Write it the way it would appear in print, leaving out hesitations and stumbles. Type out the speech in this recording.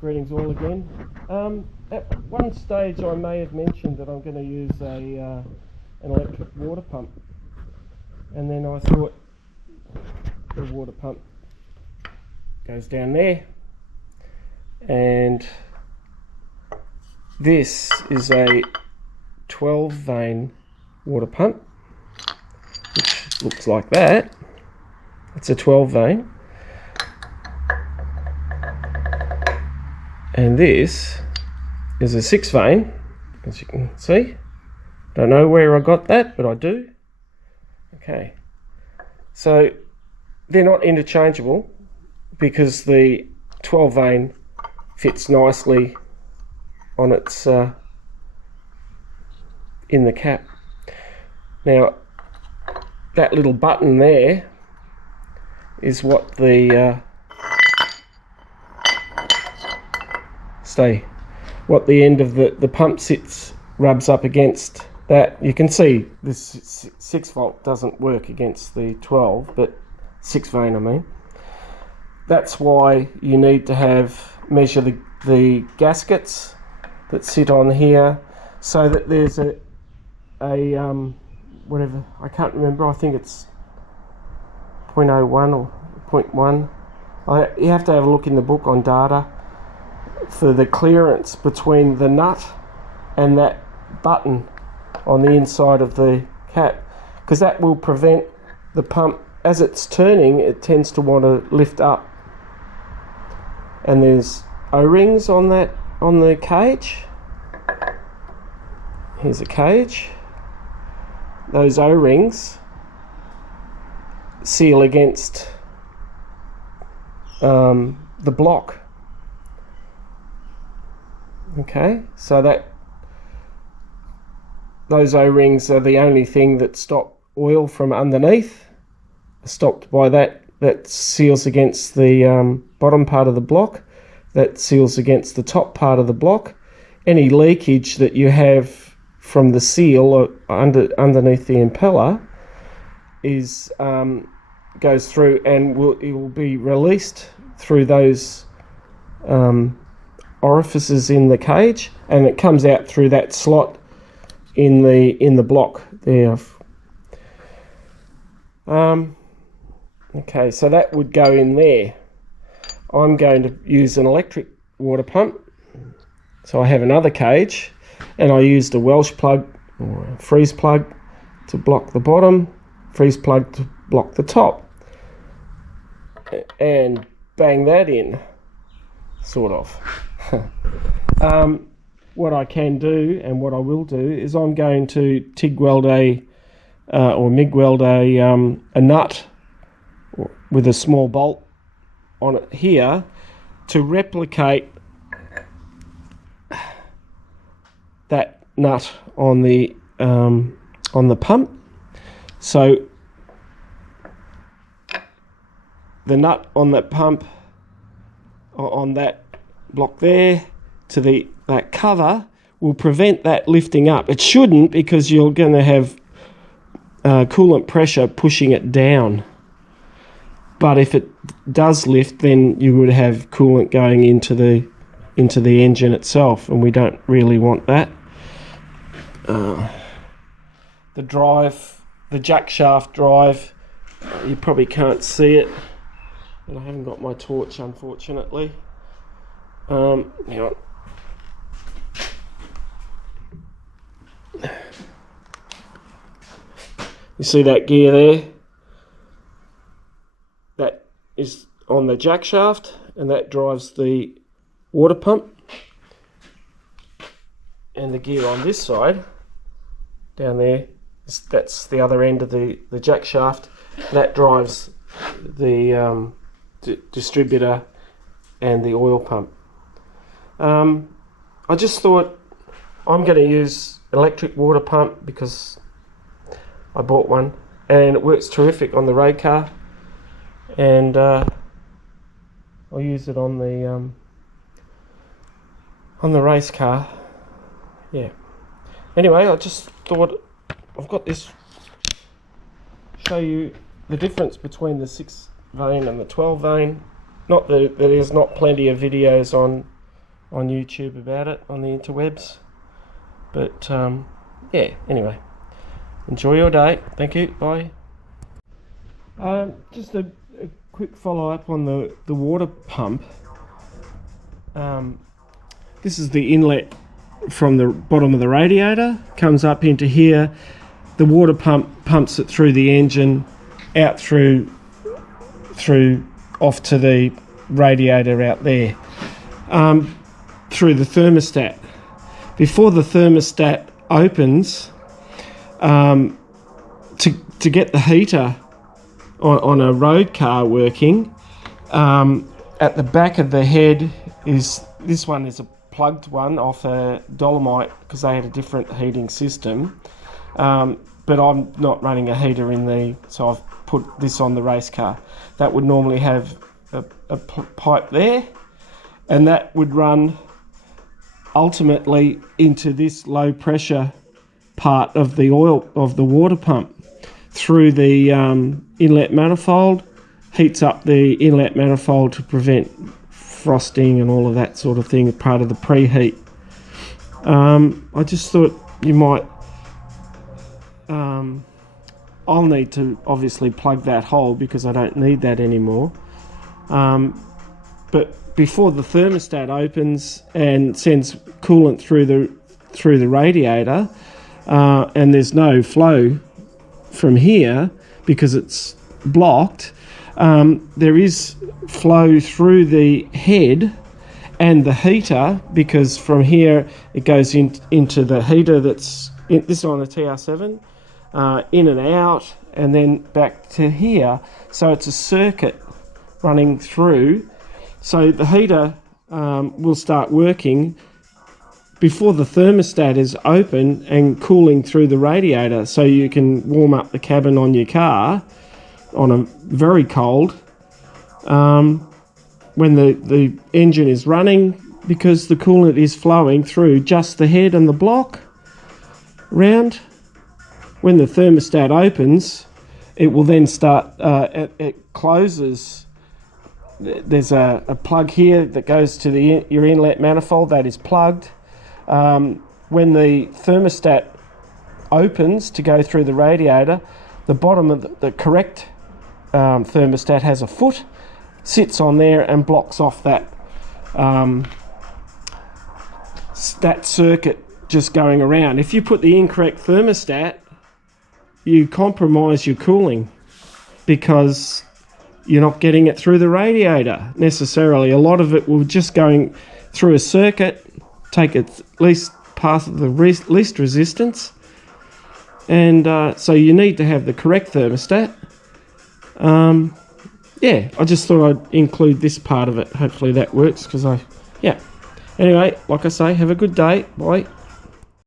Greetings all again. At one stage I may have mentioned that I'm going to use an electric water pump, and then I thought the water pump goes down there, and this is a 12 vane water pump, which looks like that. It's a 12 vane. And this is a 6 vane, as you can see. Don't know where I got that, but I do. Okay, so they're not interchangeable because the 12 vane fits nicely on its in the cap. Now that little button there is what the what the end of the pump rubs up against. That you can see this 6 volt doesn't work against the 12, but 6 vane I mean. That's why you need to measure the gaskets that sit on here, so that there's a whatever, I can't remember, I think it's 0.01 or 0.1. You have to have a look in the book on data for the clearance between the nut and that button on the inside of the cap, because that will prevent the pump, as it's turning, it tends to want to lift up. And there's O-rings on the cage. Here's a cage. Those O-rings seal against the block. Okay, so those O-rings are the only thing that stop oil from underneath. Stopped by that seals against the bottom part of the block, that seals against the top part of the block. Any leakage that you have from the seal or underneath the impeller goes through, and it will be released through those orifices in the cage, and it comes out through that slot in the block there. Okay, so that would go in there. I'm going to use an electric water pump, so I have another cage, and I used a Welsh plug or a freeze plug to block the bottom, freeze plug to block the top, and bang that in, sort of. What I can do, and what I will do, is I'm going to TIG weld or MIG weld a nut with a small bolt on it here to replicate that nut on the pump. So the nut on that pump, on that block there, to that cover, will prevent that lifting up. It shouldn't, because you're going to have coolant pressure pushing it down. But if it does lift, then you would have coolant going into the engine itself, and we don't really want that. The drive, the jack shaft drive, you probably can't see it, and I haven't got my torch, unfortunately. Hang on. You see that gear there? That is on the jack shaft, and that drives the water pump. And the gear on this side, down there, that's the other end of the jack shaft. That drives the distributor and the oil pump. I just thought I'm going to use electric water pump because I bought one and it works terrific on the road car, and I'll use it on the race car. Yeah. Anyway, I just thought I've got this, show you the difference between the 6 vane and the 12 vane. Not that there's not plenty of videos on YouTube about it, on the interwebs. But yeah, anyway, enjoy your day. Thank you. Bye. Just a quick follow-up on the water pump. This is the inlet from the bottom of the radiator, comes up into here. The water pump pumps it through the engine, out through off to the radiator out there, through the thermostat. Before the thermostat opens, to get the heater on a road car working, at the back of the head is, this one is a plugged one off a Dolomite because they had a different heating system, but I'm not running a heater in so I've put this on the race car. That would normally have a pipe there, and that would run ultimately into this low pressure part of the oil of the water pump through the inlet manifold, heats up the inlet manifold to prevent frosting and all of that sort of thing, part of the preheat. I just thought you might, I'll need to obviously plug that hole because I don't need that anymore. But before the thermostat opens and sends coolant through the radiator, and there's no flow from here because it's blocked, there is flow through the head and the heater, because from here it goes into the heater that's this is on a TR7, in and out, and then back to here. So it's a circuit running through. So the heater will start working before the thermostat is open and cooling through the radiator, so you can warm up the cabin on your car on a very cold when the engine is running, because the coolant is flowing through just the head and the block round. When the thermostat opens, it will then start, it closes. There's a plug here that goes to your inlet manifold that is plugged. When the thermostat opens to go through the radiator, the bottom of the correct thermostat has a foot, sits on there and blocks off that circuit just going around. If you put the incorrect thermostat, you compromise your cooling because you're not getting it through the radiator necessarily. A lot of it will just going through a circuit, take its least path of the least resistance, and so you need to have the correct thermostat. Yeah, I just thought I'd include this part of it. Hopefully that works, because yeah. Anyway, like I say, have a good day. Bye.